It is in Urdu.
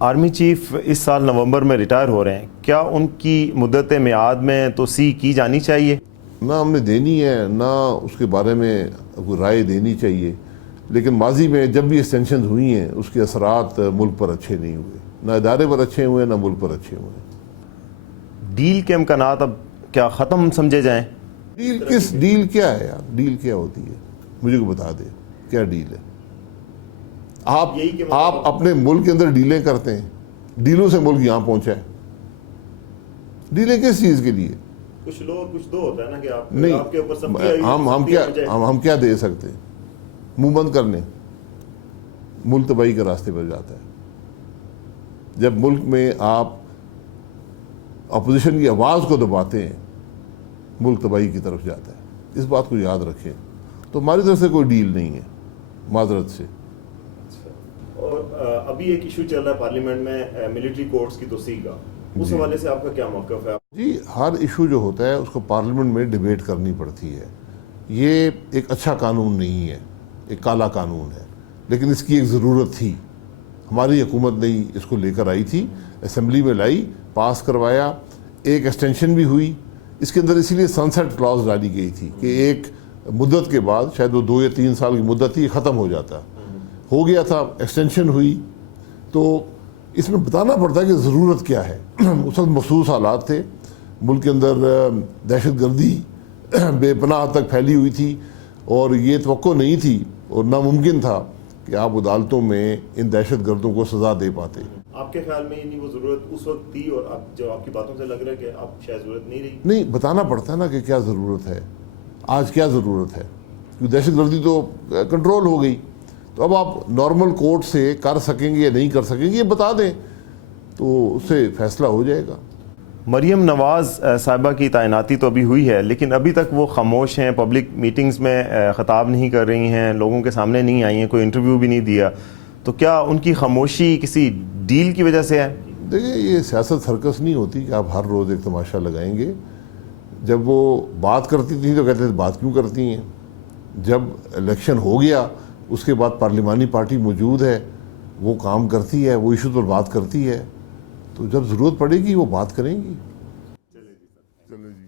آرمی چیف اس سال نومبر میں ریٹائر ہو رہے ہیں، کیا ان کی مدت میعاد میں توسیع کی جانی چاہیے؟ نہ ہم نے دینی ہے، نہ اس کے بارے میں کوئی رائے دینی چاہیے، لیکن ماضی میں جب بھی ایکسٹینشنز ہوئی ہیں اس کے اثرات ملک پر اچھے نہیں ہوئے، نہ ادارے پر اچھے ہوئے نہ ملک پر اچھے ہوئے۔ ڈیل کے امکانات اب کیا ختم سمجھے جائیں؟ ڈیل کیا ہے یار؟ ڈیل کیا ہوتی ہے؟ مجھے کو بتا دے کیا ڈیل ہے؟ آپ اپنے ملک کے اندر ڈیلیں کرتے ہیں، ڈیلوں سے ملک یہاں پہنچا ہے۔ ڈیلیں کس چیز کے لیے؟ کچھ لو اور کچھ دو ہوتا ہے نا کہ آپ نہیں، کے اوپر ہم کیا دے سکتے ہیں؟ منہ بند کرنے ملک تباہی کے راستے پر جاتا ہے۔ جب ملک میں آپ اپوزیشن کی آواز کو دباتے ہیں ملک تباہی کی طرف جاتا ہے، اس بات کو یاد رکھیں۔ تو ہماری طرف سے کوئی ڈیل نہیں ہے، معذرت سے۔ اور ابھی ایک ایشو چل رہا ہے پارلیمنٹ میں ملٹری کورٹس کی توسیع کا، اس حوالے سے آپ کا کیا موقف ہے؟ جی، ہر ایشو جو ہوتا ہے اس کو پارلیمنٹ میں ڈیبیٹ کرنی پڑتی ہے۔ یہ ایک اچھا قانون نہیں ہے، ایک کالا قانون ہے، لیکن اس کی ایک ضرورت تھی۔ ہماری حکومت نے اس کو لے کر آئی تھی، اسمبلی میں لائی، پاس کروایا، ایک ایکسٹینشن بھی ہوئی۔ اس کے اندر اسی لیے سنسیٹ کلاز ڈالی گئی تھی کہ ایک مدت کے بعد، شاید وہ 2 یا 3 سال کی مدت تھی، ختم ہو جاتا۔ ہو گیا تھا، ایکسٹینشن ہوئی، تو اس میں بتانا پڑتا ہے کہ ضرورت کیا ہے۔ اس وقت مخصوص حالات تھے، ملک کے اندر دہشت گردی بے پناہ حد تک پھیلی ہوئی تھی، اور یہ توقع نہیں تھی اور ناممکن تھا کہ آپ عدالتوں میں ان دہشت گردوں کو سزا دے پاتے۔ آپ کے خیال میں وہ ضرورت اس وقت تھی، اور اب جو آپ کی باتوں سے لگ رہا ہے کہ اب شاید ضرورت نہیں رہی؟ نہیں، بتانا پڑتا ہے نا کہ کیا ضرورت ہے، آج کیا ضرورت ہے، کیونکہ دہشت گردی تو کنٹرول ہو گئی۔ تو اب آپ نارمل کورٹ سے کر سکیں گے یا نہیں کر سکیں گے یہ بتا دیں تو اس سے فیصلہ ہو جائے گا۔ مریم نواز صاحبہ کی تعیناتی تو ابھی ہوئی ہے، لیکن ابھی تک وہ خاموش ہیں، پبلک میٹنگز میں خطاب نہیں کر رہی ہیں، لوگوں کے سامنے نہیں آئی ہیں، کوئی انٹرویو بھی نہیں دیا، تو کیا ان کی خاموشی کسی ڈیل کی وجہ سے ہے؟ دیکھیں، یہ سیاست سرکس نہیں ہوتی کہ آپ ہر روز ایک تماشا لگائیں گے۔ جب وہ بات کرتی تھیں تو کہتے تھے بات کیوں کرتی ہیں، جب الیکشن ہو گیا اس کے بعد پارلیمانی پارٹی موجود ہے، وہ کام کرتی ہے، وہ ایشو پر بات کرتی ہے، تو جب ضرورت پڑے گی وہ بات کریں گی۔ چلیں جی۔